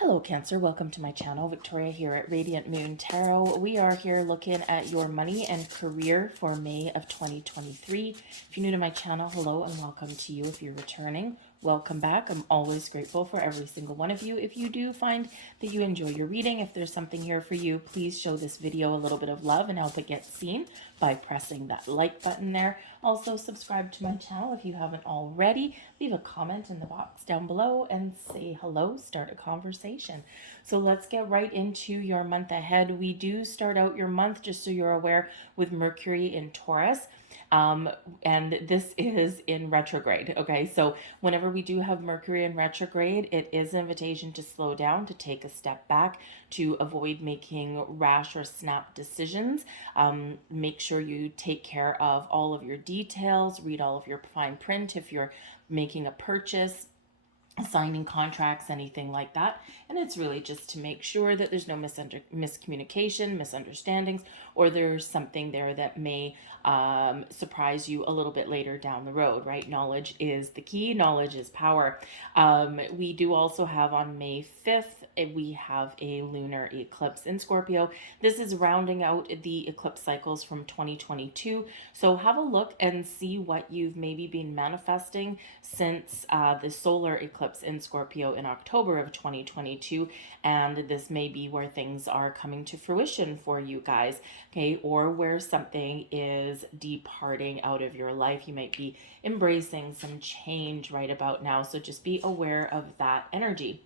Hello Cancer, welcome to my channel. Victoria here at Radiant Moon Tarot. We are here looking at your money and career for May of 2023. If you're new to my channel, hello and welcome to you. If you're returning, welcome back. I'm always grateful for every single one of you. If you do find that you enjoy your reading, if there's something here for you, please show this video a little bit of love and help it get seen by pressing that like button there. Also subscribe to my channel if you haven't already. Leave a comment in the box down below and say hello, start a conversation. So let's get right into your month ahead. We do start out your month, just so you're aware, with Mercury in Taurus. And this is in retrograde. Okay, so whenever we do have Mercury in retrograde, it is an invitation to slow down, to take a step back, to avoid making rash or snap decisions. Make sure you take care of all of your details, read all of your fine print if you're making a purchase, signing contracts, anything like that. And it's really just to make sure that there's no miscommunication, misunderstandings, or there's something there that may surprise you a little bit later down the road, right? Knowledge is the key. Knowledge is power. We do also have on May 5th, we have a lunar eclipse in Scorpio. This is rounding out the eclipse cycles from 2022. So have a look and see what you've maybe been manifesting since the solar eclipse in Scorpio in October of 2022. And this may be where things are coming to fruition for you guys, okay? Or where something is departing out of your life. You might be embracing some change right about now. So just be aware of that energy.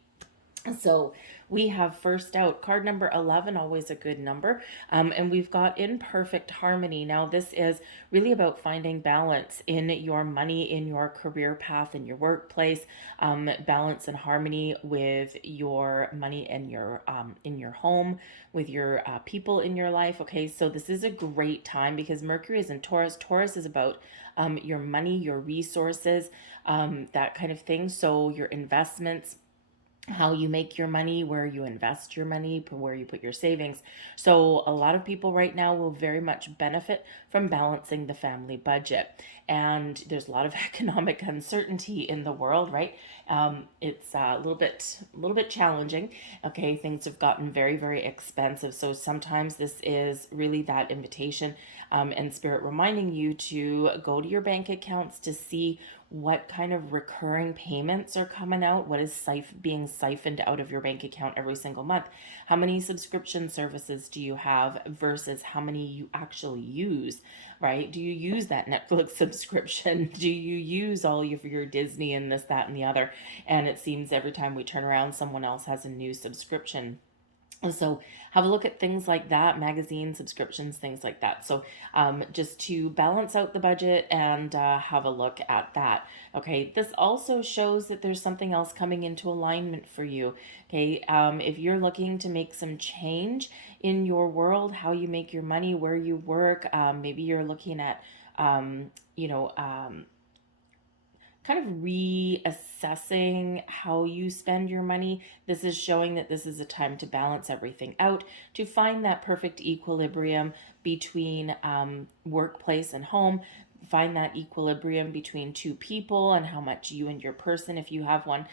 So we have first out card number 11, always a good number. And we've got in perfect harmony. Now, this is really about finding balance in your money, in your career path, in your workplace, balance and harmony with your money and in your home, with your people in your life. Okay, so this is a great time because Mercury is in Taurus. Taurus is about your money, your resources, that kind of thing. So your investments, how you make your money, where you invest your money, where you put your savings. So a lot of people right now will very much benefit from balancing the family budget. And there's a lot of economic uncertainty in the world, right? It's a little bit challenging. Okay, things have gotten very, very expensive. So sometimes this is really that invitation and spirit reminding you to go to your bank accounts to see what kind of recurring payments are coming out, what is being siphoned out of your bank account every single month. How many subscription services do you have versus how many you actually use, right? Do you use that Netflix subscription? Do you use all of your Disney and this, that, and the other? And it seems every time we turn around, someone else has a new subscription. So have a look at things like that, magazine subscriptions, things like that. So just to balance out the budget and have a look at that. Okay, this also shows that there's something else coming into alignment for you. Okay, if you're looking to make some change in your world, how you make your money, where you work, maybe you're looking at, kind of reassessing how you spend your money. This is showing that this is a time to balance everything out, to find that perfect equilibrium between workplace and home, find that equilibrium between two people and how much you and your person, if you have one,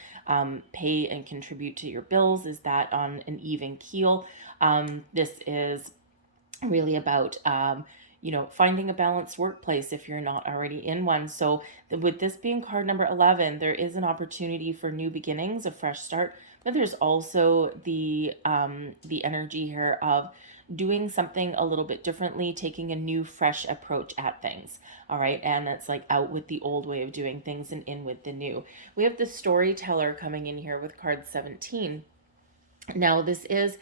pay and contribute to your bills. Is that on an even keel? This is really about finding a balanced workplace if you're not already in one. So with this being card number 11, there is an opportunity for new beginnings, a fresh start, but there's also the energy here of doing something a little bit differently, taking a new fresh approach at things. All right, and that's like out with the old way of doing things and in with the new. We have the storyteller coming in here with card 17. Now this is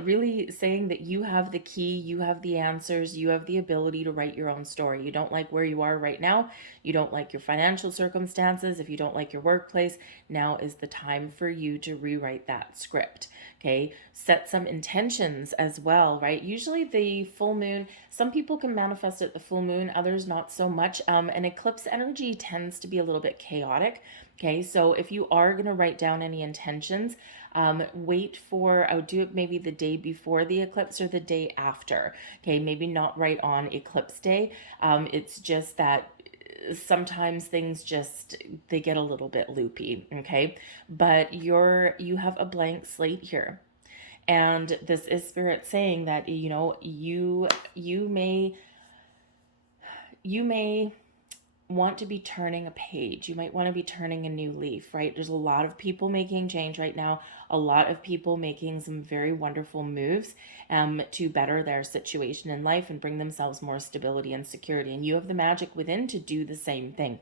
really saying that you have the key, you have the answers, you have the ability to write your own story. You don't like where you are right now, you don't like your financial circumstances, if you don't like your workplace, now is the time for you to rewrite that script. Okay, set some intentions as well, right? Usually the full moon, some people can manifest at the full moon, others not so much. An eclipse energy tends to be a little bit chaotic. Okay, so if you are going to write down any intentions, wait for, I would do it maybe the day before the eclipse or the day after. Okay, maybe not right on eclipse day. It's just that sometimes things just, they get a little bit loopy, okay? But you have a blank slate here. And this is spirit saying that, you may want to be turning a page. You might want to be turning a new leaf, right? There's a lot of people making change right now, a lot of people making some very wonderful moves to better their situation in life and bring themselves more stability and security. And you have the magic within to do the same thing.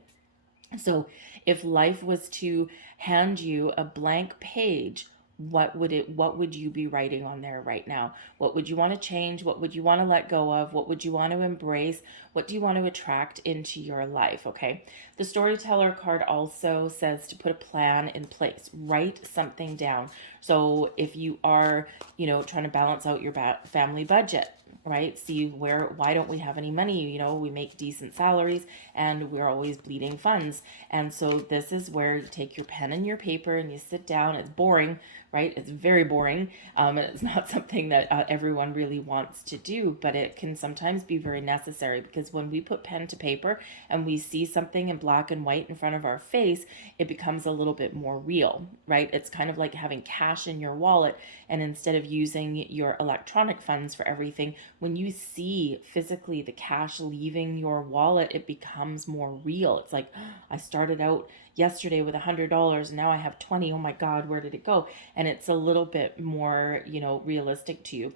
So if life was to hand you a blank page, what would you be writing on there right now? What would you want to change? What would you want to let go of? What would you want to embrace? What do you want to attract into your life? Okay. The storyteller card also says to put a plan in place. Write something down. So if you are, trying to balance out your family budget, right? See why don't we have any money? We make decent salaries and we're always bleeding funds. And so this is where you take your pen and your paper and you sit down. It's boring, right? It's very boring. And it's not something that everyone really wants to do, but it can sometimes be very necessary, because when we put pen to paper and we see something in black and white in front of our face, it becomes a little bit more real, right? It's kind of like having cash in your wallet, and instead of using your electronic funds for everything, when you see physically the cash leaving your wallet, it becomes more real. It's like, I started out yesterday with $100 and now I have 20. Oh my God, where did it go? And it's a little bit more, realistic to you.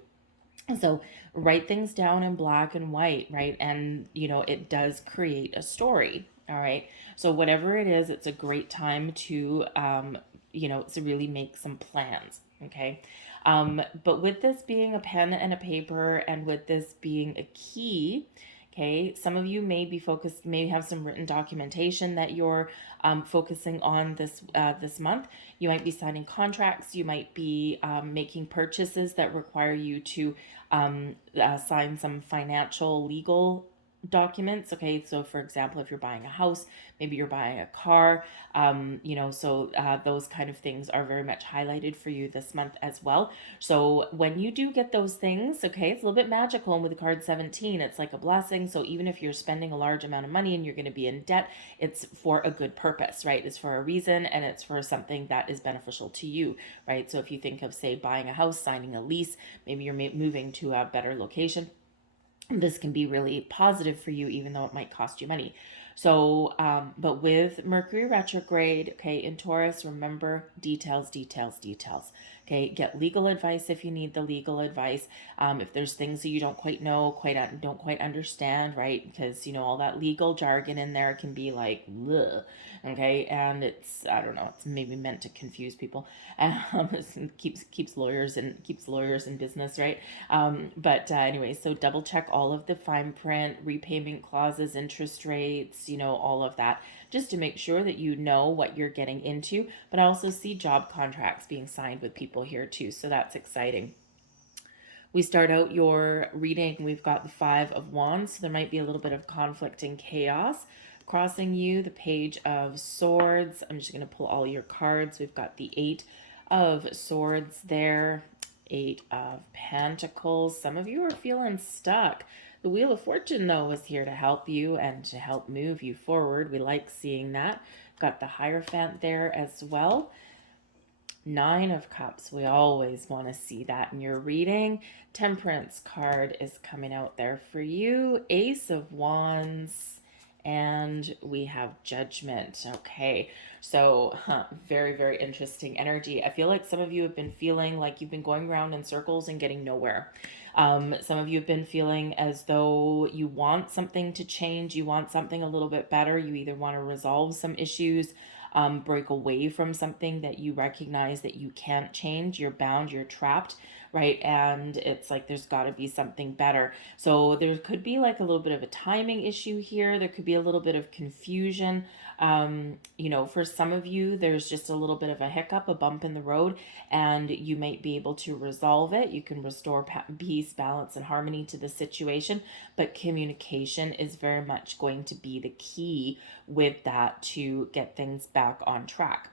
So write things down in black and white, right? And, it does create a story. All right. So whatever it is, it's a great time to, to really make some plans. Okay. But with this being a pen and a paper, and with this being a key, okay, some of you may be focused, may have some written documentation that you're focusing on this month. You might be signing contracts. You might be making purchases that require you to sign some financial legal documents. Okay, so for example, if you're buying a house, maybe you're buying a car, those kind of things are very much highlighted for you this month as well. So when you do get those things, okay, it's a little bit magical. And with the card 17, it's like a blessing. So even if you're spending a large amount of money and you're going to be in debt, it's for a good purpose, right? It's for a reason, and it's for something that is beneficial to you, right? So if you think of, say, buying a house, signing a lease, maybe you're moving to a better location, this can be really positive for you, even though it might cost you money. So, but with Mercury retrograde, okay, in Taurus, remember details, details, details. Okay, get legal advice if you need the legal advice. If there's things that you don't quite know, don't quite understand, right? Because all that legal jargon in there can be like, ugh, okay, and I don't know, it's maybe meant to confuse people. Keeps lawyers in business, right? But anyway, so double check all of the fine print, repayment clauses, interest rates, all of that, just to make sure that you know what you're getting into. But I also see job contracts being signed with people here too, so that's exciting. We start out your reading, we've got the 5 of Wands, so there might be a little bit of conflict and chaos crossing you. The Page of Swords, I'm just going to pull all your cards. We've got the 8 of Swords there, 8 of Pentacles. Some of you are feeling stuck. The Wheel of Fortune, though, is here to help you and to help move you forward. We like seeing that. Got the Hierophant there as well. 9 of Cups. We always want to see that in your reading. Temperance card is coming out there for you. Ace of Wands. And we have Judgment. Okay, so very, very interesting energy. I feel like some of you have been feeling like you've been going around in circles and getting nowhere. Some of you have been feeling as though you want something to change. You want something a little bit better. You either want to resolve some issues, break away from something that you recognize that you can't change. You're bound, you're trapped, right? And it's like there's got to be something better. So there could be like a little bit of a timing issue here. There could be a little bit of confusion. For some of you, there's just a little bit of a hiccup, a bump in the road, and you might be able to resolve it. You can restore peace, balance, and harmony to the situation, but communication is very much going to be the key with that to get things back on track.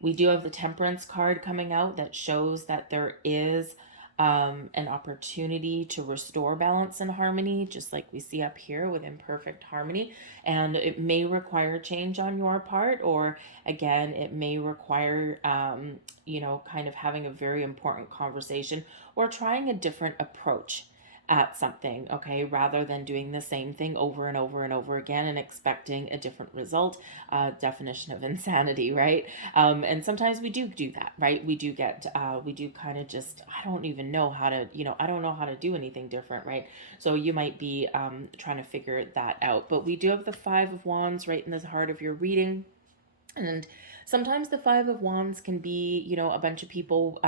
We do have the Temperance card coming out that shows that there is an opportunity to restore balance and harmony, just like we see up here with imperfect harmony. And it may require change on your part, or again, it may require, kind of having a very important conversation or trying a different approach at something, okay, rather than doing the same thing over and over and over again and expecting a different result. Definition of insanity, right? And sometimes we do that, right? We do kind of just, I don't even know how to, I don't know how to do anything different, right? So you might be trying to figure that out. But we do have the Five of Wands right in the heart of your reading. And sometimes the Five of Wands can be, a bunch of people,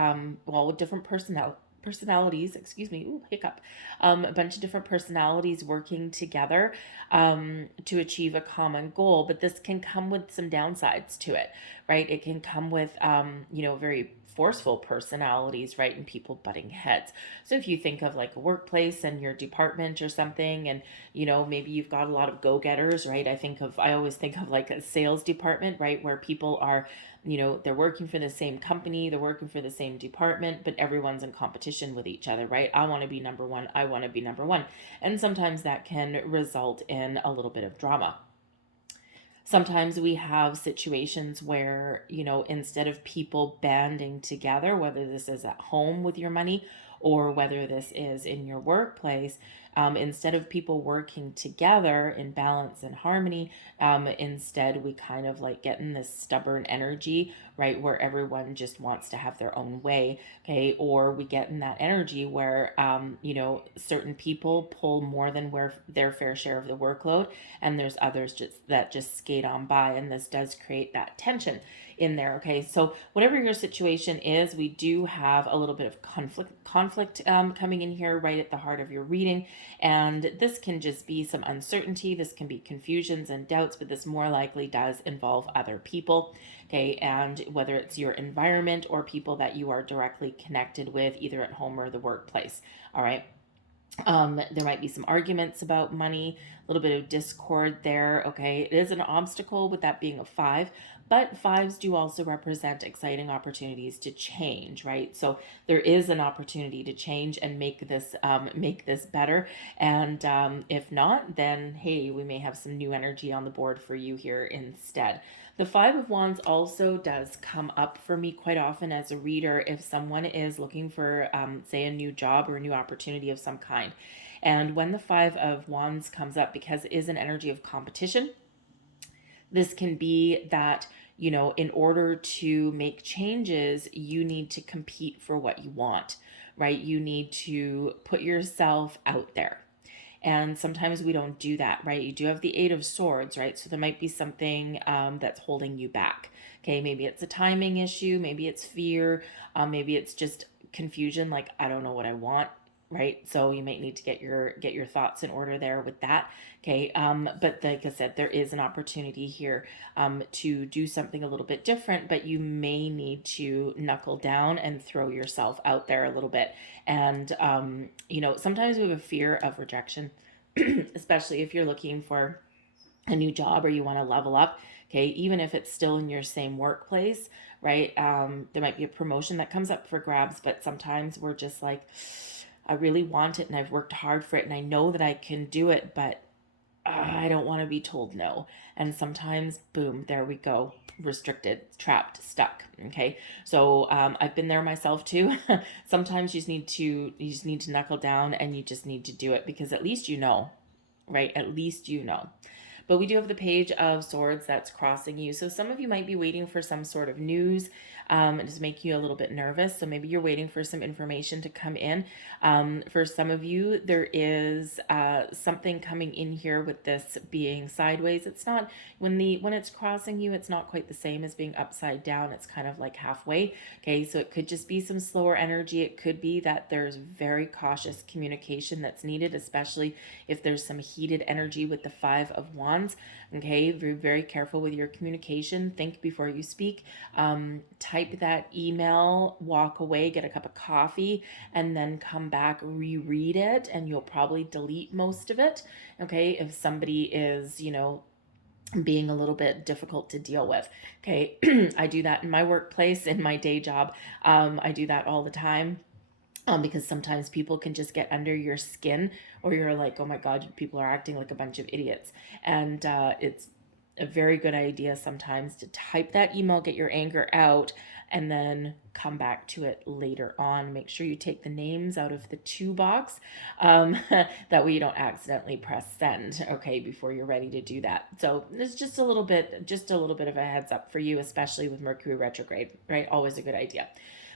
with different personalities, excuse me, ooh, hiccup, a bunch of different personalities working together to achieve a common goal. But this can come with some downsides to it, right? It can come with, very forceful personalities, right? And people butting heads. So if you think of like a workplace and your department or something, and, maybe you've got a lot of go-getters, right? I always think of like a sales department, right? Where people are, they're working for the same company, they're working for the same department, but everyone's in competition with each other, right? I want to be number one. I want to be number one. And sometimes that can result in a little bit of drama. Sometimes we have situations where, instead of people banding together, whether this is at home with your money or whether this is in your workplace, instead of people working together in balance and harmony, instead we kind of like get in this stubborn energy, right, where everyone just wants to have their own way, okay, or we get in that energy where, certain people pull more than their fair share of the workload, and there's others that just skate on by, and this does create that tension in there. Okay, so whatever your situation is, we do have a little bit of conflict coming in here right at the heart of your reading, and this can just be some uncertainty, this can be confusions and doubts, but this more likely does involve other people, okay, and whether it's your environment or people that you are directly connected with either at home or the workplace. All right. There might be some arguments about money, a little bit of discord there. Okay, it is an obstacle with that being a five, but fives do also represent exciting opportunities to change, right? So there is an opportunity to change and make this better. And if not, then hey, we may have some new energy on the board for you here instead. The Five of Wands also does come up for me quite often as a reader if someone is looking for, say, a new job or a new opportunity of some kind. And when the Five of Wands comes up, because it is an energy of competition, this can be that, in order to make changes, you need to compete for what you want, right? You need to put yourself out there. And sometimes we don't do that, right? You do have the Eight of Swords, right? So there might be something that's holding you back. Okay, maybe it's a timing issue, maybe it's fear, maybe it's just confusion, like I don't know what I want, right? So you might need to get your thoughts in order there with that. Okay, but like I said, there is an opportunity here to do something a little bit different, but you may need to knuckle down and throw yourself out there a little bit. And sometimes we have a fear of rejection, especially if you're looking for a new job or you want to level up. Okay, even if it's still in your same workplace, right? There might be a promotion that comes up for grabs, but sometimes we're just like, I really want it and I've worked hard for it and I know that I can do it, but I don't want to be told no. And sometimes, boom, there we go, restricted, trapped, stuck. Okay, so I've been there myself too. Sometimes you just need to knuckle down and you just need to do it because at least right? At least But we do have the Page of Swords that's crossing you. So some of you might be waiting for some sort of news and just make you a little bit nervous. So maybe you're waiting for some information to come in. For some of you, there is something coming in here with this being sideways. It's not, when it's crossing you, it's not quite the same as being upside down. It's kind of like halfway. Okay, so it could just be some slower energy. It could be that there's very cautious communication that's needed, especially if there's some heated energy with the Five of Wands. Okay, be very careful with your communication. Think before you speak. Type that email, walk away, get a cup of coffee, and then come back, reread it, and you'll probably delete most of it. Okay, if somebody is, being a little bit difficult to deal with. Okay, I do that in my workplace, in my day job. I do that all the time. Because sometimes people can just get under your skin, or you're like, oh my God, people are acting like a bunch of idiots. And it's a very good idea sometimes to type that email, get your anger out, and then come back to it later on. Make sure you take the names out of the to box. That way you don't accidentally press send, okay, before you're ready to do that. So it's just a little bit of a heads up for you, especially with Mercury retrograde, right? Always a good idea.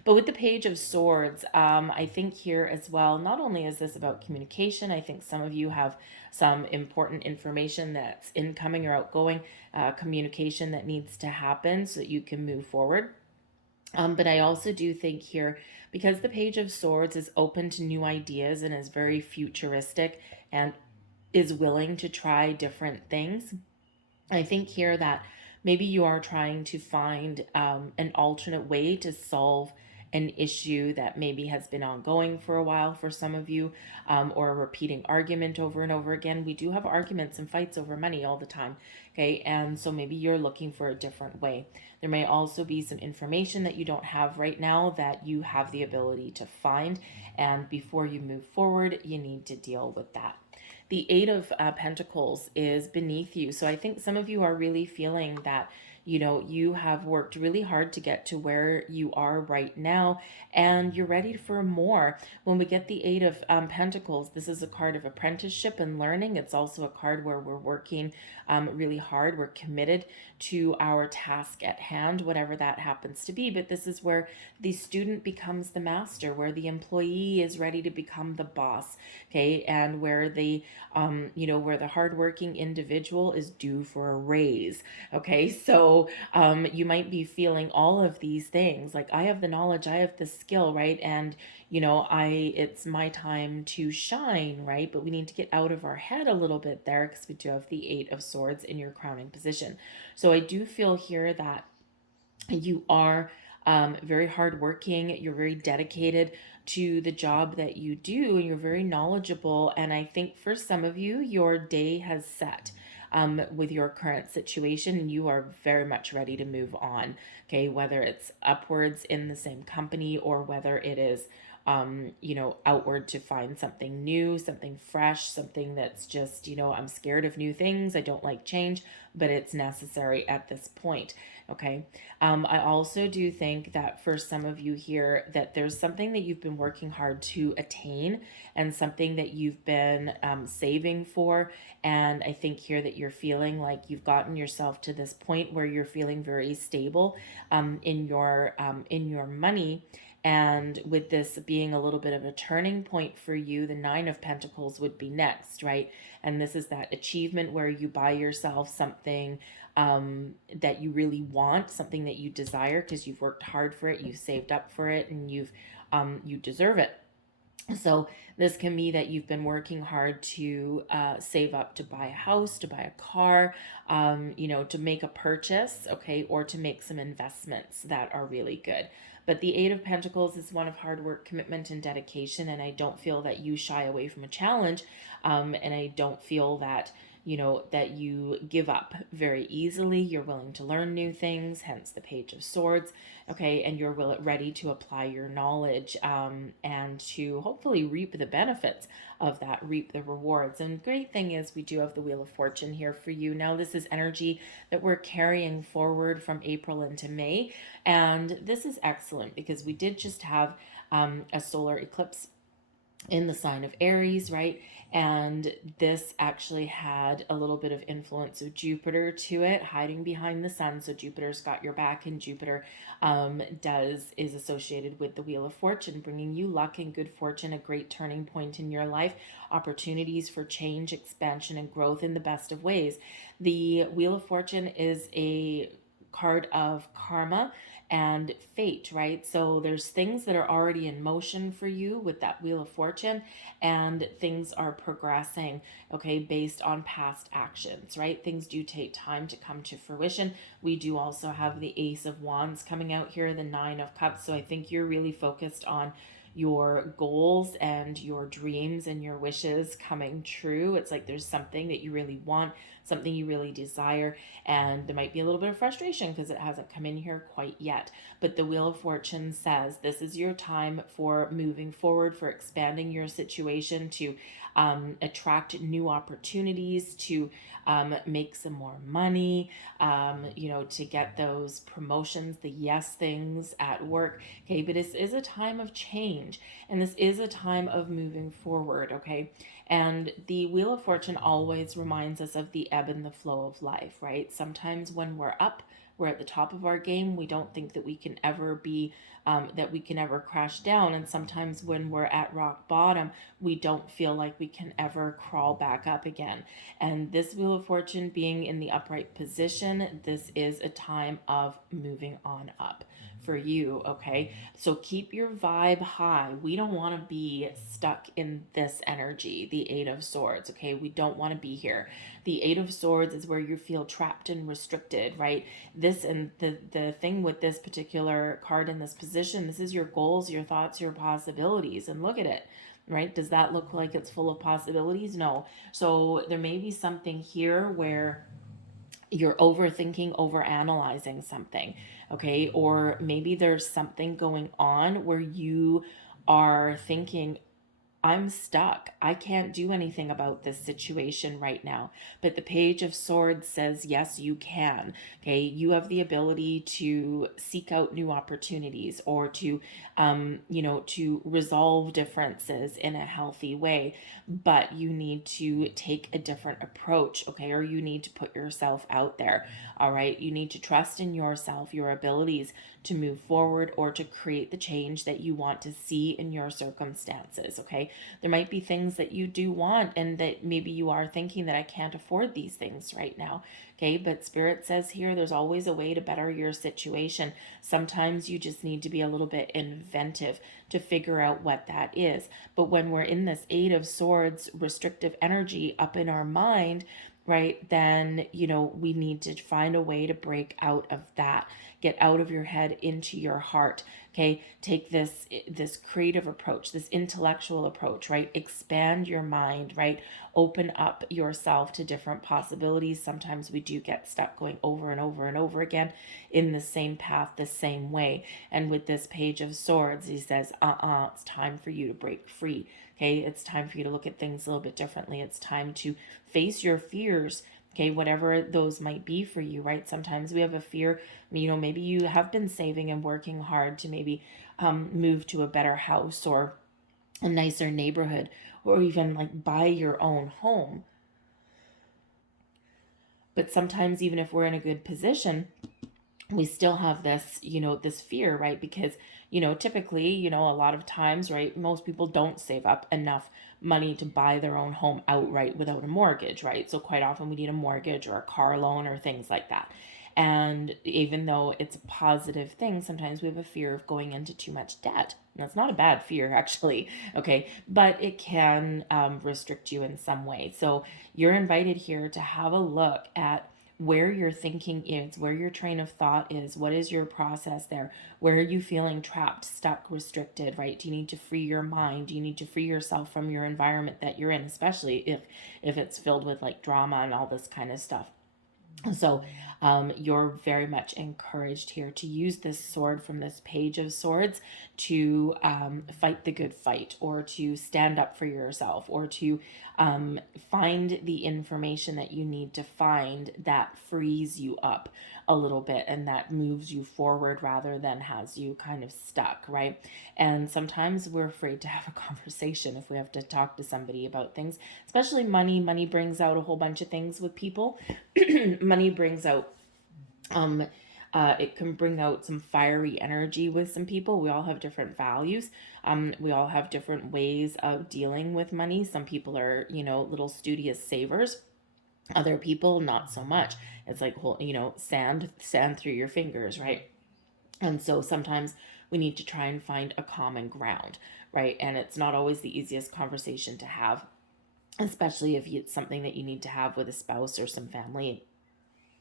But with the Page of Swords, I think here as well, not only is this about communication, I think some of you have some important information that's incoming or outgoing, communication that needs to happen so that you can move forward. But I also do think here, because the Page of Swords is open to new ideas and is very futuristic and is willing to try different things, I think here that maybe you are trying to find an alternate way to solve an issue that maybe has been ongoing for a while for some of you, or a repeating argument over and over again. We do have arguments and fights over money all the time, okay? And so maybe you're looking for a different way. There may also be some information that you don't have right now that you have the ability to find, and before you move forward, you need to deal with that. The Eight of Pentacles is beneath you. So I think some of you are really feeling that, you have worked really hard to get to where you are right now, and you're ready for more. When we get the Eight of Pentacles, this is a card of apprenticeship and learning. It's also a card where we're working really hard. We're committed to our task at hand, whatever that happens to be. But this is where the student becomes the master, where the employee is ready to become the boss, okay, and where where the hardworking individual is due for a raise, okay. So you might be feeling all of these things, like, I have the knowledge, I have the skill, right, and it's my time to shine, right? But we need to get out of our head a little bit there, because we do have the Eight of Swords in your crowning position. So I do feel here that you are very hardworking, you're very dedicated to the job that you do, and you're very knowledgeable. And I think for some of you, your day has set with your current situation, and you are very much ready to move on, okay? Whether it's upwards in the same company, or whether it is outward to find something new, something fresh, something that's just, I'm scared of new things, I don't like change, but it's necessary at this point, okay? I also do think that for some of you here, that there's something that you've been working hard to attain, and something that you've been saving for. And I think here that you're feeling like you've gotten yourself to this point where you're feeling very stable in your money. And with this being a little bit of a turning point for you, the Nine of Pentacles would be next, right? And this is that achievement where you buy yourself something that you really want, something that you desire because you've worked hard for it, you've saved up for it, and you deserve it. So this can be that you've been working hard to save up to buy a house, to buy a car, to make a purchase, okay, or to make some investments that are really good. But the Eight of Pentacles is one of hard work, commitment, and dedication, and I don't feel that you shy away from a challenge, and I don't feel that that you give up very easily. You're willing to learn new things, hence the Page of Swords, okay, and you're ready to apply your knowledge and to hopefully reap the benefits of that, reap the rewards. And great thing is we do have the Wheel of Fortune here for you. Now this is energy that we're carrying forward from April into May, and this is excellent because we did just have a solar eclipse in the sign of Aries, right? And this actually had a little bit of influence of Jupiter to it, hiding behind the sun. So Jupiter's got your back, and Jupiter is associated with the Wheel of Fortune, bringing you luck and good fortune, a great turning point in your life, opportunities for change, expansion, and growth in the best of ways. The Wheel of Fortune is a card of karma and fate, right? So there's things that are already in motion for you with that Wheel of Fortune, and things are progressing, okay, based on past actions, right? Things do take time to come to fruition. We do also have the Ace of Wands coming out here, the Nine of Cups. So I think you're really focused on your goals and your dreams and your wishes coming true. It's like there's something that you really want something you really desire, and there might be a little bit of frustration because it hasn't come in here quite yet. But the Wheel of Fortune says this is your time for moving forward, for expanding your situation, to attract new opportunities, to make some more money, to get those promotions, the yes things at work. Okay, but this is a time of change, and this is a time of moving forward. Okay, and the Wheel of Fortune always reminds us of the ebb and the flow of life, right? Sometimes when we're up, we're at the top of our game. We don't think that we can ever be, that we can ever crash down. And sometimes when we're at rock bottom, we don't feel like we can ever crawl back up again. And this Wheel of Fortune being in the upright position, this is a time of moving on up for you, okay? So keep your vibe high. We don't want to be stuck in this energy, the Eight of Swords, okay? We don't want to be here. The Eight of Swords is where you feel trapped and restricted, right? This, and the thing with this particular card in this position, this is your goals, your thoughts, your possibilities, and look at it. Right? Does that look like it's full of possibilities? No. So there may be something here where you're overthinking, overanalyzing something, okay? Or maybe there's something going on where you are thinking, I'm stuck. I can't do anything about this situation right now. But the Page of Swords says, yes, you can. Okay. You have the ability to seek out new opportunities, or to, to resolve differences in a healthy way. But you need to take a different approach. Okay. Or you need to put yourself out there. All right. You need to trust in yourself, your abilities to move forward, or to create the change that you want to see in your circumstances. Okay. There might be things that you do want, and that maybe you are thinking that I can't afford these things right now. Okay. But Spirit says here, there's always a way to better your situation. Sometimes you just need to be a little bit inventive to figure out what that is. But when we're in this Eight of Swords restrictive energy up in our mind, right, then, we need to find a way to break out of that. Get out of your head into your heart. Okay. Take this creative approach, this intellectual approach, right? Expand your mind, right? Open up yourself to different possibilities. Sometimes we do get stuck going over and over and over again in the same path, the same way. And with this Page of Swords, he says, it's time for you to break free. Okay. It's time for you to look at things a little bit differently. It's time to face your fears. Okay, whatever those might be for you, right? Sometimes we have a fear, maybe you have been saving and working hard to maybe move to a better house, or a nicer neighborhood, or even like buy your own home. But sometimes, even if we're in a good position, we still have this, this fear, right? Because, typically, a lot of times, right, most people don't save up enough money to buy their own home outright without a mortgage, right? So quite often we need a mortgage or a car loan or things like that. And even though it's a positive thing, sometimes we have a fear of going into too much debt. Now, it's not a bad fear, actually, okay? But it can restrict you in some way. So you're invited here to have a look at where your thinking is, where your train of thought is, what is your process there, where are you feeling trapped, stuck, restricted, right? Do you need to free your mind? Do you need to free yourself from your environment that you're in, especially if it's filled with like drama and all this kind of stuff? So you're very much encouraged here to use this sword from this Page of Swords to fight the good fight, or to stand up for yourself, or to find the information that you need to find that frees you up a little bit and that moves you forward rather than has you kind of stuck, right? And sometimes we're afraid to have a conversation if we have to talk to somebody about things, especially money. Money brings out a whole bunch of things with people. Money brings out it can bring out some fiery energy with some people. We all have different values. We all have different ways of dealing with money. Some people are, little studious savers. Other people, not so much. It's like, sand through your fingers, right? And so sometimes we need to try and find a common ground, right? And it's not always the easiest conversation to have, especially if it's something that you need to have with a spouse or some family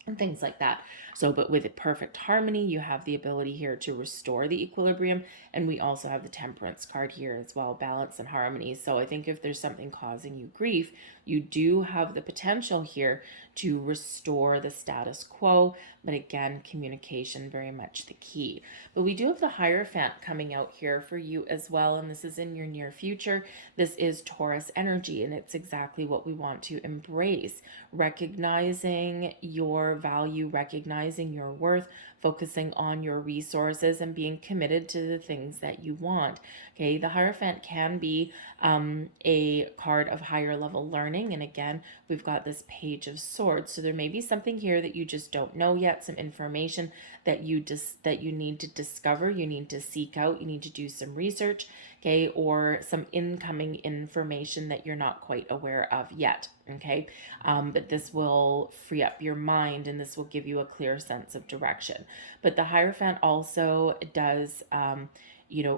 and things like that. So, but with a perfect harmony, you have the ability here to restore the equilibrium. And we also have the Temperance card here as well, balance and harmony. So I think if there's something causing you grief, You do have the potential here to restore the status quo, but again, communication very much the key. But we do have the Hierophant coming out here for you as well, and this is in your near future. This is Taurus energy, and it's exactly what we want to embrace. Recognizing your value, recognizing your worth, focusing on your resources, and being committed to the things that you want. Okay, the Hierophant can be a card of higher level learning, and again, we've got this Page of Swords, so there may be something here that you just don't know yet, some information that you need to discover, you need to seek out, you need to do some research, okay, or some incoming information that you're not quite aware of yet, okay. But this will free up your mind, and this will give you a clear sense of direction. But the Hierophant also does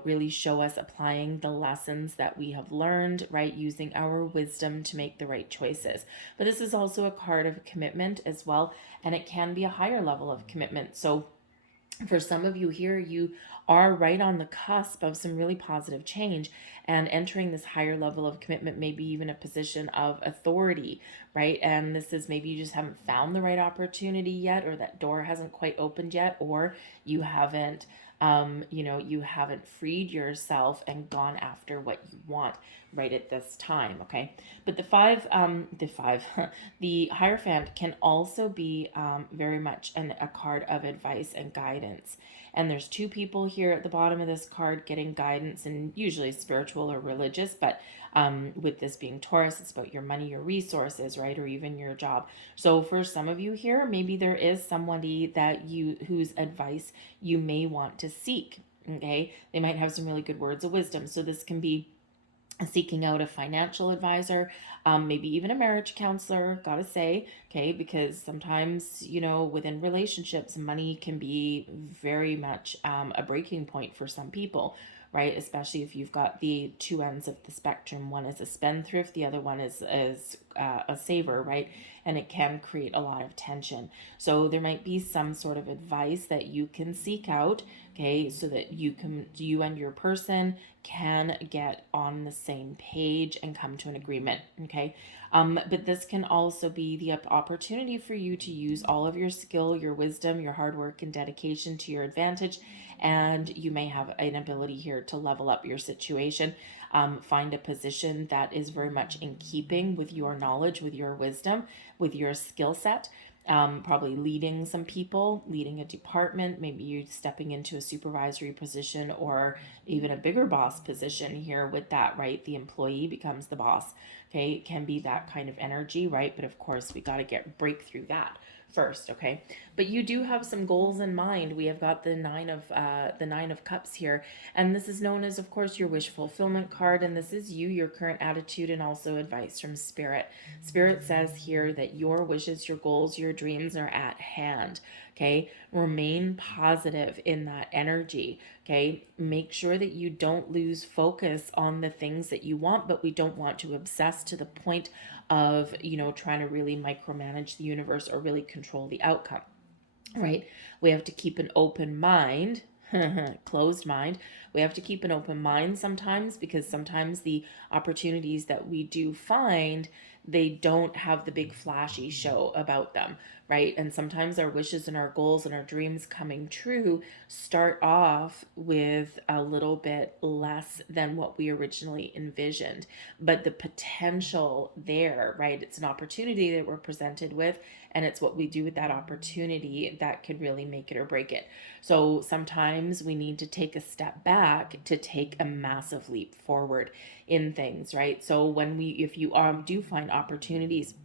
really show us applying the lessons that we have learned, right? Using our wisdom to make the right choices. But this is also a card of commitment as well, and it can be a higher level of commitment. So for some of you here, you are right on the cusp of some really positive change and entering this higher level of commitment, maybe even a position of authority, right? And this is maybe you just haven't found the right opportunity yet, or that door hasn't quite opened yet, or you haven't you haven't freed yourself and gone after what you want right at this time, okay? But the Hierophant can also be very much a card of advice and guidance. And there's two people here at the bottom of this card getting guidance, and usually spiritual or religious, but with this being Taurus, it's about your money, your resources, right? Or even your job. So for some of you here, maybe there is somebody whose advice you may want to seek, okay? They might have some really good words of wisdom. So this can be seeking out a financial advisor, maybe even a marriage counselor, gotta say, okay, because sometimes, within relationships, money can be very much a breaking point for some people, right? Especially if you've got the two ends of the spectrum. One is a spendthrift, the other one is a saver, right? And it can create a lot of tension. So there might be some sort of advice that you can seek out, okay, so that you and your person can get on the same page and come to an agreement, okay? But this can also be the opportunity for you to use all of your skill, your wisdom, your hard work, and dedication to your advantage, and you may have an ability here to level up your situation. Find a position that is very much in keeping with your knowledge, with your wisdom, with your skill set. Probably leading some people, leading a department, maybe you stepping into a supervisory position or even a bigger boss position here with that, right? The employee becomes the boss, okay? It can be that kind of energy, right? But of course, we got to break through that first, okay? But you do have some goals in mind. We have got the Nine of Cups here, and this is known as, of course, your wish fulfillment card, and this is you, your current attitude, and also advice from Spirit. Spirit says here that your wishes, your goals, your dreams are at hand, okay? Remain positive in that energy, okay? Make sure that you don't lose focus on the things that you want, but we don't want to obsess to the point of, trying to really micromanage the universe or really control the outcome, right? We have to keep an open mind, closed mind. We have to keep an open mind sometimes, because sometimes the opportunities that we do find, they don't have the big flashy show about them, right? And sometimes our wishes and our goals and our dreams coming true start off with a little bit less than what we originally envisioned. But the potential there, right? It's an opportunity that we're presented with, and it's what we do with that opportunity that could really make it or break it. So sometimes we need to take a step back to take a massive leap forward in things, right? So if you do find opportunities,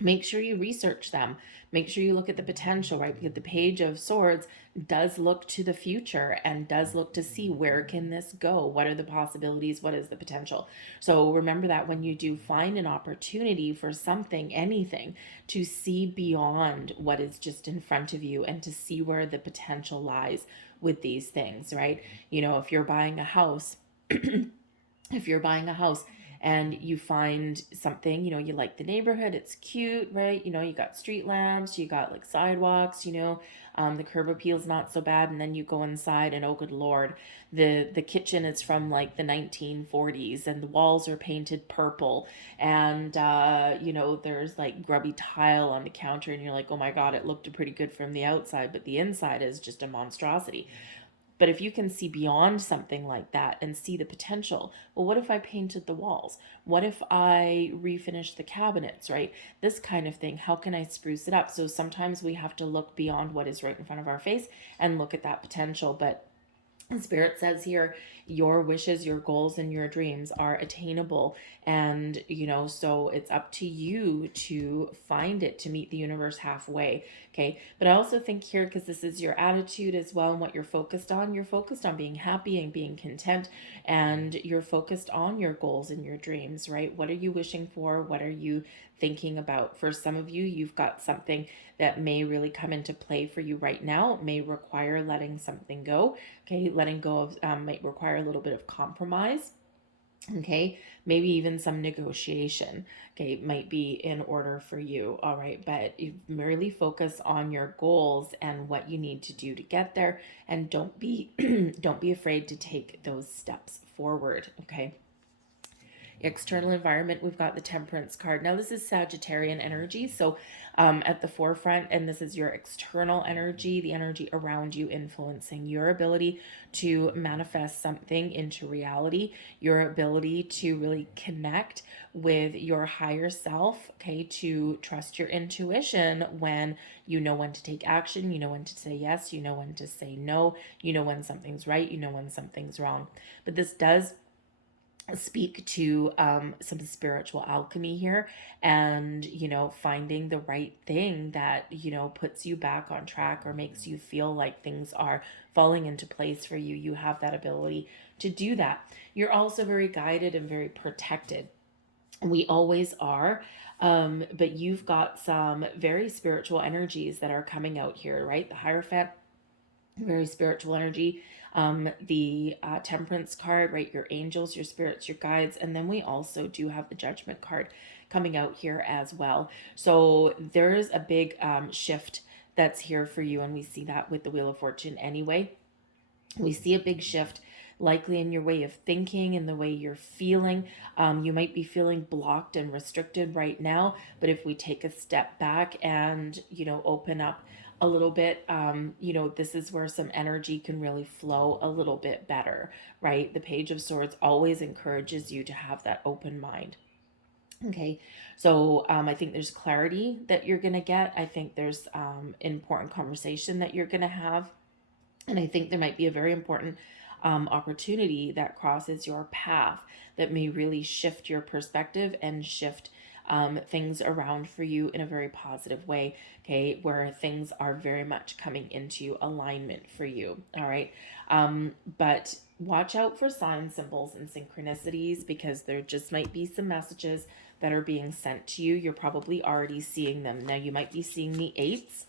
make sure you research them. Make sure you look at the potential, right? Because the Page of Swords does look to the future and does look to see, where can this go? What are the possibilities? What is the potential? So remember that when you do find an opportunity for something, anything, to see beyond what is just in front of you and to see where the potential lies with these things, right? If you're buying a house, if you're buying a house and you find something, you know, you like the neighborhood, it's cute, right? You know, you got street lamps, you got like sidewalks, you know, the curb appeal's not so bad, and then you go inside and oh good lord, the kitchen is from like the 1940s and the walls are painted purple, and you know, there's like grubby tile on the counter, and you're like, oh my god, it looked pretty good from the outside, but the inside is just a monstrosity. But if you can see beyond something like that and see the potential, well, what if I painted the walls? What if I refinished the cabinets, right? This kind of thing. How can I spruce it up? So sometimes we have to look beyond what is right in front of our face and look at that potential. But Spirit says here, your wishes, your goals, and your dreams are attainable. And, you know, so it's up to you to find it, to meet the universe halfway. Okay. But I also think here, because this is your attitude as well and what you're focused on being happy and being content. And you're focused on your goals and your dreams, right? What are you wishing for? What are you thinking about? For some of you, you've got something that may really come into play for you right now. It may require letting something go. Okay, letting go of might require a little bit of compromise. Okay, maybe even some negotiation. Okay, might be in order for you. All right, but you really focus on your goals and what you need to do to get there, and don't be don't be afraid to take those steps forward. Okay. External environment, we've got the Temperance card. Now this is Sagittarian energy, so at the forefront, and this is your external energy, the energy around you, influencing your ability to manifest something into reality, your ability to really connect with your higher self, okay, to trust your intuition when you know when to take action, you know when to say yes, you know when to say no, you know when something's right, you know when something's wrong. But this does speak to some spiritual alchemy here, and you know, finding the right thing that, you know, puts you back on track or makes you feel like things are falling into place for you. You have that ability to do that. You're also very guided and very protected. We always are. But you've got some very spiritual energies that are coming out here, right? The Hierophant, very spiritual energy. The Temperance card, right? Your angels, your spirits, your guides. And then we also do have the Judgment card coming out here as well. So there is a big shift that's here for you. And we see that with the Wheel of Fortune anyway. We see a big shift likely in your way of thinking and the way you're feeling. You might be feeling blocked and restricted right now, but if we take a step back and, you know, open up a little bit, you know, this is where some energy can really flow a little bit better, right? The Page of Swords always encourages you to have that open mind. Okay, so I think there's clarity that you're going to get. I think there's important conversation that you're going to have. And I think there might be a very important opportunity that crosses your path that may really shift your perspective and shift things around for you in a very positive way, okay, where things are very much coming into alignment for you. All right. But watch out for signs, symbols, and synchronicities, because there just might be some messages that are being sent to you. You're probably already seeing them. Now, you might be seeing the eights.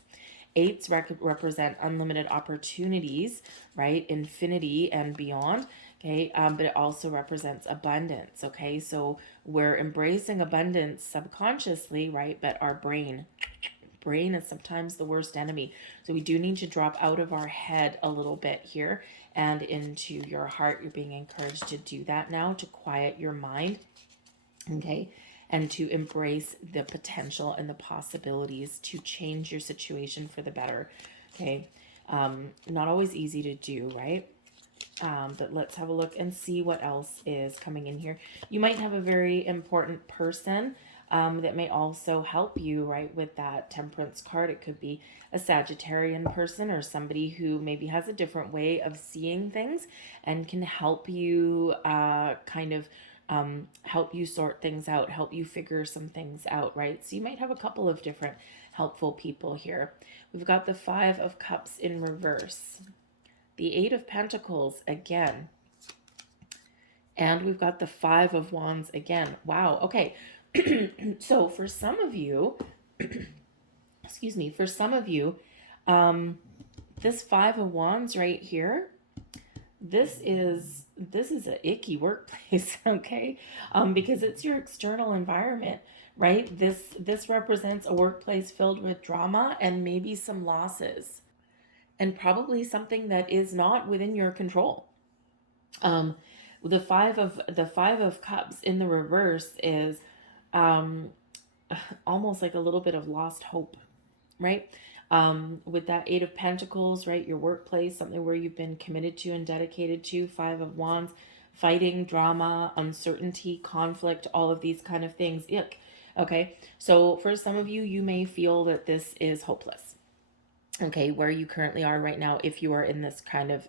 Eights represent unlimited opportunities, right? Infinity and beyond. Okay. But it also represents abundance. Okay. So we're embracing abundance subconsciously, right? But our brain is sometimes the worst enemy. So we do need to drop out of our head a little bit here and into your heart. You're being encouraged to do that now, to quiet your mind. Okay. And to embrace the potential and the possibilities to change your situation for the better. Okay. Not always easy to do, right? But let's have a look and see what else is coming in here. You might have a very important person that may also help you, right, with that Temperance card. It could be a Sagittarian person or somebody who maybe has a different way of seeing things and can help you help you sort things out, help you figure some things out, right? So you might have a couple of different helpful people here. We've got the Five of Cups in reverse, the Eight of Pentacles again, and we've got the Five of Wands again. Wow. Okay. So for some of you, excuse me, for some of you, this Five of Wands right here, this is an icky workplace, okay? Because it's your external environment, right? This represents a workplace filled with drama and maybe some losses, and probably something that is not within your control. Um, the five of cups in the reverse is um, almost like a little bit of lost hope, right? With that eight of pentacles, right? Your workplace, something where you've been committed to and dedicated to. Five of wands, fighting, drama, uncertainty, conflict, all of these kind of things. Yuck. Okay. So for some of you, you may feel that this is hopeless. Okay, where you currently are right now, if you are in this kind of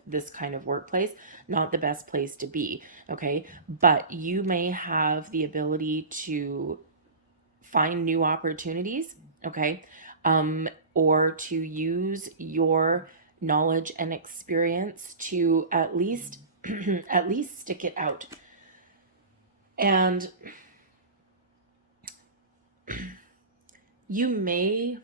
workplace, not the best place to be. Okay, but you may have the ability to find new opportunities. Okay, or to use your knowledge and experience to at least at least stick it out. And you may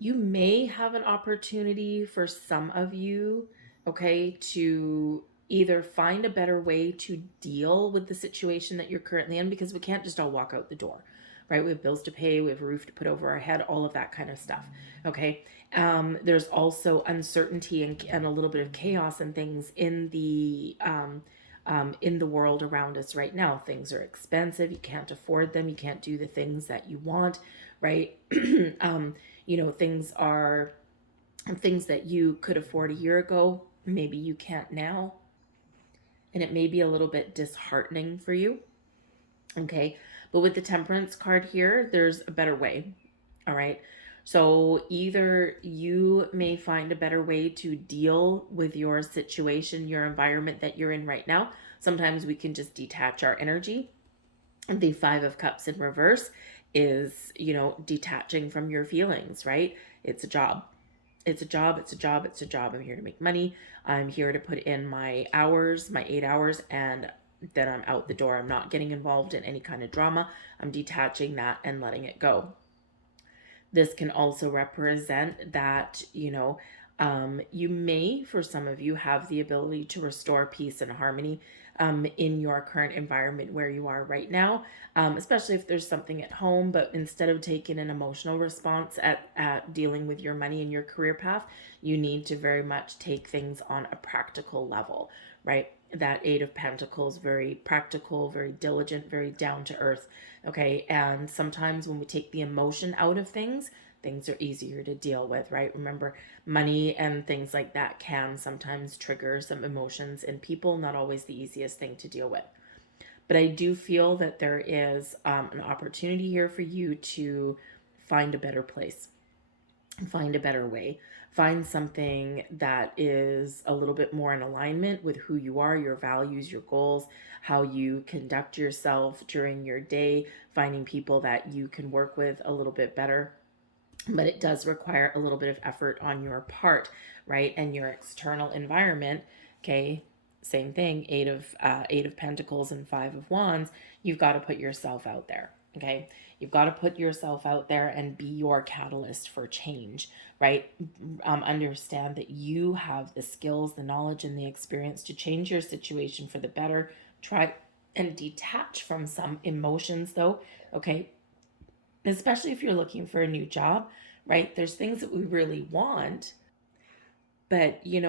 you may have an opportunity for some of you, okay, to either find a better way to deal with the situation that you're currently in, because we can't just all walk out the door, right? We have bills to pay, we have a roof to put over our head, all of that kind of stuff, okay? There's also uncertainty and a little bit of chaos and things in the world around us right now. Things are expensive, you can't afford them, you can't do the things that you want, right? Things that you could afford a year ago, maybe you can't now, and it may be a little bit disheartening for you. Okay, but with the Temperance card here, there's a better way. All right, so either you may find a better way to deal with your situation, your environment that you're in right now. Sometimes we can just detach our energy. The Five of Cups in reverse is, detaching from your feelings, right? It's a job. It's a job. It's a job. It's a job. I'm here to make money. I'm here to put in my hours, my 8 hours, and then I'm out the door. I'm not getting involved in any kind of drama. I'm detaching that and letting it go. This can also represent that, you may, for some of you, have the ability to restore peace and harmony in your current environment where you are right now, especially if there's something at home. But instead of taking an emotional response at dealing with your money and your career path, you need to very much take things on a practical level, right? That Eight of Pentacles, very practical, very diligent, very down to earth. Okay, and sometimes when we take the emotion out of things, things are easier to deal with, right? Remember, money and things like that can sometimes trigger some emotions in people, not always the easiest thing to deal with. But I do feel that there is an opportunity here for you to find a better place, find a better way, find something that is a little bit more in alignment with who you are, your values, your goals, how you conduct yourself during your day, finding people that you can work with a little bit better. But it does require a little bit of effort on your part, right? And your external environment, okay, same thing. Eight of Pentacles and Five of Wands. You've got to put yourself out there. Okay, you've got to put yourself out there and be your catalyst for change, right? Understand that you have the skills, the knowledge, and the experience to change your situation for the better. Try and detach from some emotions, though. Okay, especially if you're looking for a new job, right? There's things that we really want, but if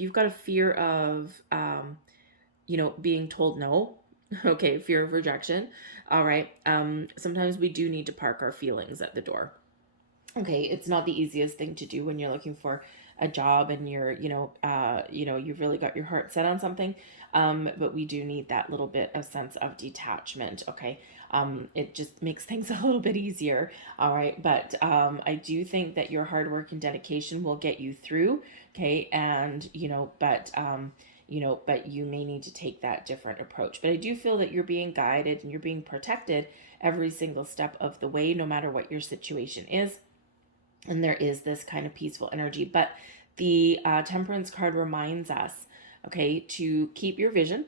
you've got a fear of being told no, okay, fear of rejection, all right, sometimes we do need to park our feelings at the door. Okay, it's not the easiest thing to do when you're looking for a job and you've really got your heart set on something. But we do need that little bit of sense of detachment. Okay, it just makes things a little bit easier. All right, but I do think that your hard work and dedication will get you through. Okay, and but you may need to take that different approach. But I do feel that you're being guided and you're being protected every single step of the way, no matter what your situation is. And there is this kind of peaceful energy. But the Temperance card reminds us, okay, to keep your vision,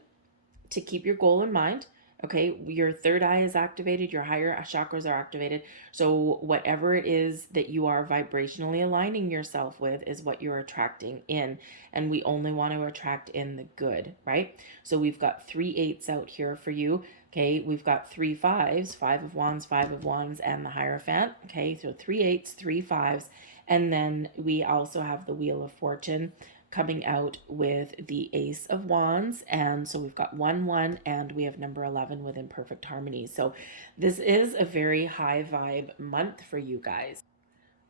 to keep your goal in mind, Okay, your third eye is activated, your higher chakras are activated. So, whatever it is that you are vibrationally aligning yourself with is what you're attracting in. And we only want to attract in the good, right? So, we've got 3 8s out here for you. Okay, we've got 3 5s, 5 of Wands, 5 of Wands, and the Hierophant. Okay, so 3 8s, 3 5s. And then we also have the Wheel of Fortune coming out with the Ace of Wands. And so we've got 1 1 and we have number 11 within perfect harmony. So this is a very high vibe month for you guys.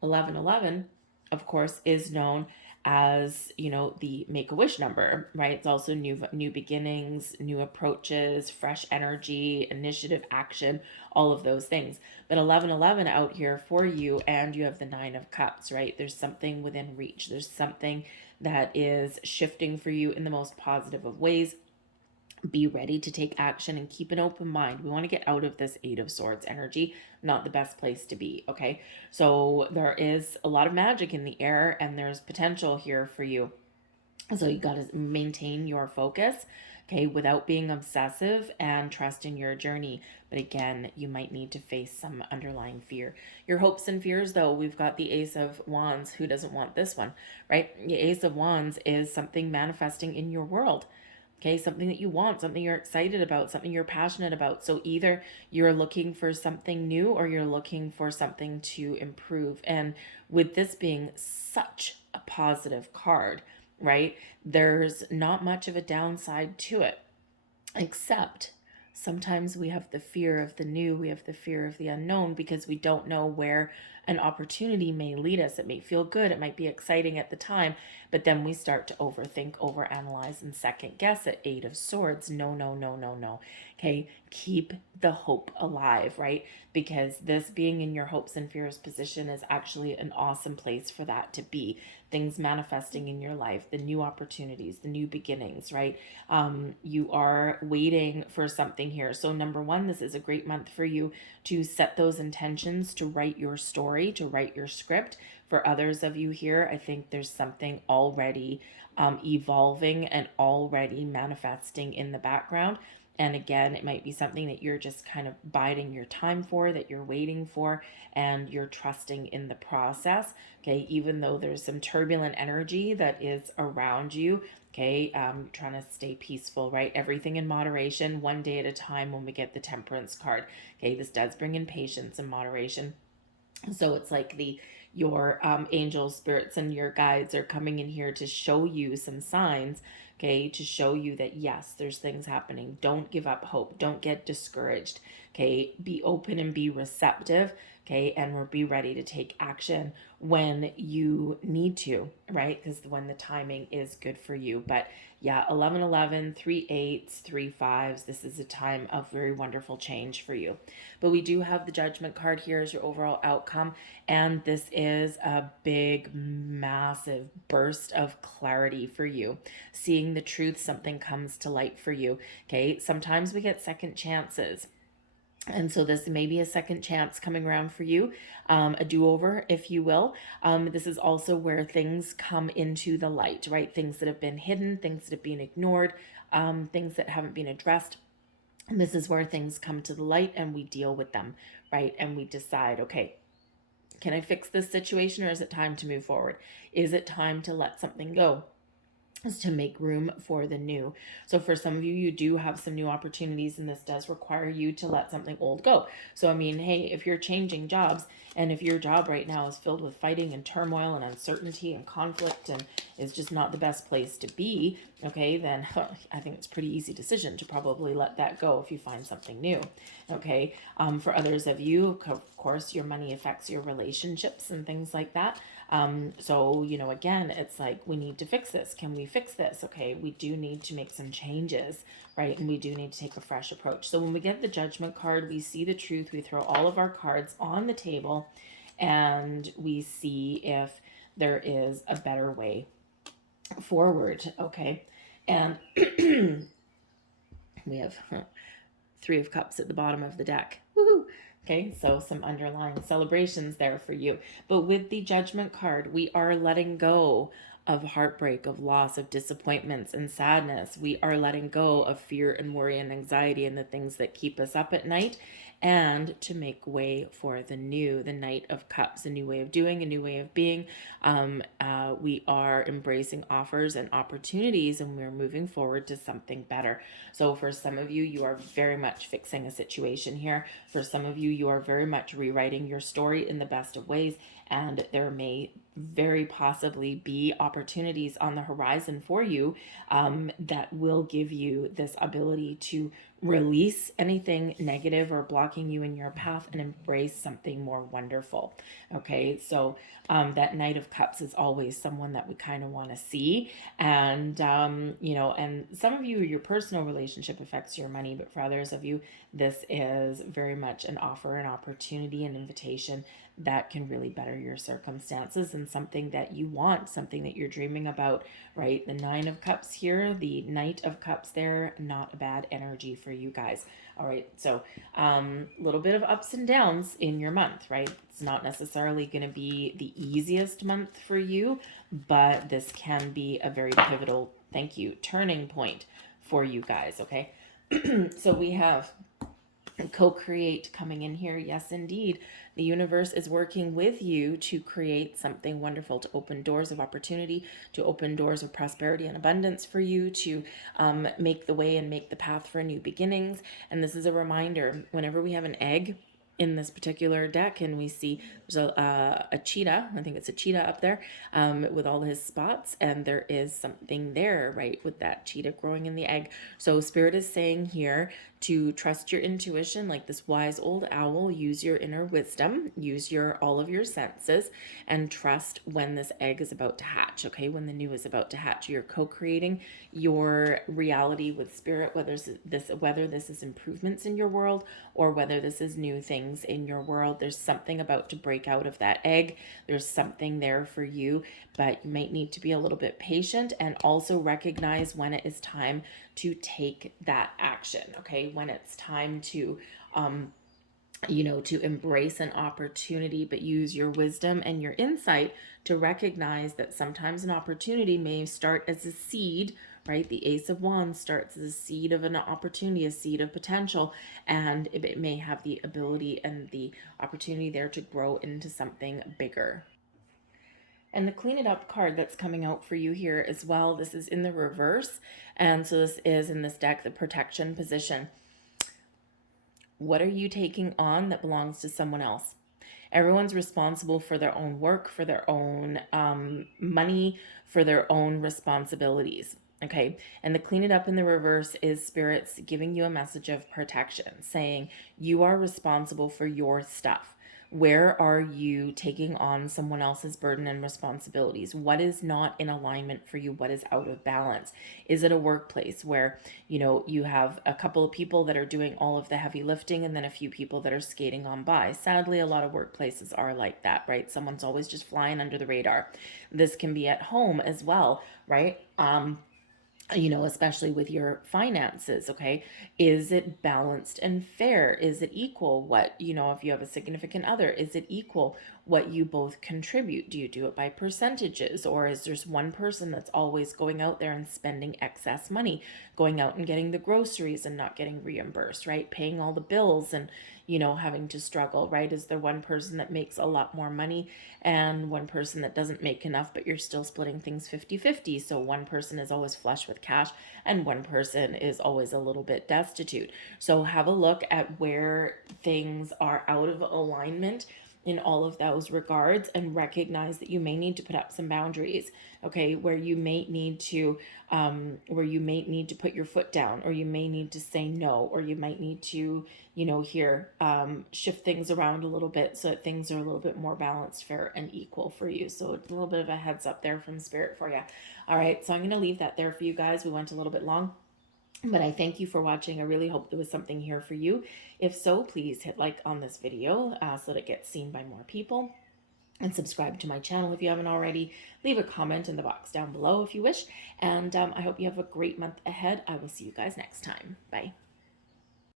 1111, of course, is known as, you know, the Make-A-Wish number, right? It's also new beginnings, new approaches, fresh energy, initiative, action, all of those things. But 1111 out here for you, and you have the 9 of Cups, right? There's something within reach. There's something that is shifting for you in the most positive of ways. Be ready to take action and keep an open mind. We want to get out of this 8 of Swords energy, not the best place to be, okay? So there is a lot of magic in the air, and there's potential here for you. So you got to maintain your focus, okay, without being obsessive, and trust in your journey. But again, you might need to face some underlying fear. Your hopes and fears, though, we've got the Ace of Wands. Who doesn't want this one, right? The Ace of Wands is something manifesting in your world. Okay, something that you want, something you're excited about, something you're passionate about. So either you're looking for something new or you're looking for something to improve. And with this being such a positive card, right, there's not much of a downside to it, except sometimes we have the fear of the new, we have the fear of the unknown, because we don't know where an opportunity may lead us. It may feel good, it might be exciting at the time, but then we start to overthink, overanalyze, and second guess at 8 of Swords. No, no, no, no, no. Okay, keep the hope alive, right? Because this being in your hopes and fears position is actually an awesome place for that to be. Things manifesting in your life, the new opportunities, the new beginnings, right? You are waiting for something here. So number one, this is a great month for you to set those intentions, to write your story, to write your script. For others of you here, I think there's something already evolving and already manifesting in the background. And again, it might be something that you're just kind of biding your time for, that you're waiting for, and you're trusting in the process. Okay, even though there's some turbulent energy that is around you. Okay, trying to stay peaceful, right? Everything in moderation, one day at a time when we get the Temperance card. Okay, this does bring in patience and moderation. So it's like your angels, spirits, and your guides are coming in here to show you some signs, okay, to show you that yes, there's things happening. Don't give up hope. Don't get discouraged. Okay, be open and be receptive. Okay, and be ready to take action when you need to, right? Because when the timing is good for you. But yeah, 1111, 3 8s, 3 5s. This is a time of very wonderful change for you. But we do have the Judgment card here as your overall outcome. And this is a big, massive burst of clarity for you. Seeing the truth, something comes to light for you. Okay, sometimes we get second chances. And so this may be a second chance coming around for you, a do-over, if you will. This is also where things come into the light, right? Things that have been hidden, things that have been ignored, things that haven't been addressed. And this is where things come to the light and we deal with them, right? And we decide, okay, can I fix this situation, or is it time to move forward? Is it time to let something go? Is to make room for the new. So for some of you, you do have some new opportunities, and this does require you to let something old go. So I mean, hey, if you're changing jobs, and if your job right now is filled with fighting and turmoil and uncertainty and conflict and is just not the best place to be, okay, then I think it's a pretty easy decision to probably let that go if you find something new. Okay, for others of you, of course, your money affects your relationships and things like that. So, you know, again, it's like, we need to fix this. Can we fix this? Okay, we do need to make some changes, right? And we do need to take a fresh approach. So when we get the Judgment card, we see the truth. We throw all of our cards on the table and we see if there is a better way forward. Okay. And we have 3 of Cups at the bottom of the deck. Woohoo! Okay, so some underlying celebrations there for you. But with the Judgment card, we are letting go of heartbreak, of loss, of disappointments and sadness. We are letting go of fear and worry and anxiety and the things that keep us up at night, and to make way for the new, the Knight of Cups, a new way of doing, a new way of being. We are embracing offers and opportunities, and we're moving forward to something better. So for some of you, you are very much fixing a situation here. For some of you, you are very much rewriting your story in the best of ways, and there may very possibly be opportunities on the horizon for you that will give you this ability to release anything negative or blocking you in your path and embrace something more wonderful. Okay, so that Knight of Cups is always someone that we kind of want to see. And, and some of you, your personal relationship affects your money, but for others of you, this is very much an offer, an opportunity, an invitation that can really better your circumstances, and something that you want, something that you're dreaming about, right? The Nine of Cups here, the Knight of Cups there, not a bad energy for you guys. All right, so a little bit of ups and downs in your month, right? It's not necessarily going to be the easiest month for you, but this can be a very pivotal, turning point for you guys, okay? So we have co-create coming in here. Yes, indeed. The universe is working with you to create something wonderful, to open doors of opportunity, to open doors of prosperity and abundance for you, to make the way and make the path for new beginnings. And this is a reminder, whenever we have an egg in this particular deck and we see there's a cheetah, I think it's a cheetah up there with all his spots, and there is something there, right, with that cheetah growing in the egg. So Spirit is saying here to trust your intuition, like this wise old owl. Use your inner wisdom, use all of your senses, and trust when this egg is about to hatch, okay? When the new is about to hatch. You're co-creating your reality with Spirit, whether this is improvements in your world or whether this is new things in your world. There's something about to break out of that egg. There's something there for you, but you might need to be a little bit patient and also recognize when it is time to take that action, okay? When it's time to to embrace an opportunity, but use your wisdom and your insight to recognize that sometimes an opportunity may start as a seed, right? The Ace of Wands starts as a seed of an opportunity, a seed of potential, and it may have the ability and the opportunity there to grow into something bigger. And the Clean It Up card that's coming out for you here as well, this is in the reverse, and so this is in this deck, the protection position. What are you taking on that belongs to someone else? Everyone's responsible for their own work, for their own money, for their own responsibilities. Okay, and the Clean It Up in the reverse is Spirits giving you a message of protection, saying you are responsible for your stuff. Where are you taking on someone else's burden and responsibilities? What is not in alignment for you? What is out of balance? Is it a workplace where, you have a couple of people that are doing all of the heavy lifting and then a few people that are skating on by? Sadly, a lot of workplaces are like that, right? Someone's always just flying under the radar. This can be at home as well, right? Especially with your finances, okay? Is it balanced and fair? Is it equal? If you have a significant other, is it equal what you both contribute? Do you do it by percentages? Or is there one person that's always going out there and spending excess money, going out and getting the groceries and not getting reimbursed, right? Paying all the bills and, having to struggle, right? Is there one person that makes a lot more money and one person that doesn't make enough, but you're still splitting things 50-50? So one person is always flush with cash and one person is always a little bit destitute. So have a look at where things are out of alignment in all of those regards, and recognize that you may need to put up some boundaries, okay, where you may need to put your foot down, or you may need to say no, or you might need to shift things around a little bit so that things are a little bit more balanced, fair, and equal for you. So it's a little bit of a heads up there from Spirit for you. All right, so I'm going to leave that there for you guys. We went a little bit long, but I thank you for watching. I really hope there was something here for you. If so, please hit like on this video so that it gets seen by more people. And subscribe to my channel if you haven't already. Leave a comment in the box down below if you wish. And I hope you have a great month ahead. I will see you guys next time. Bye.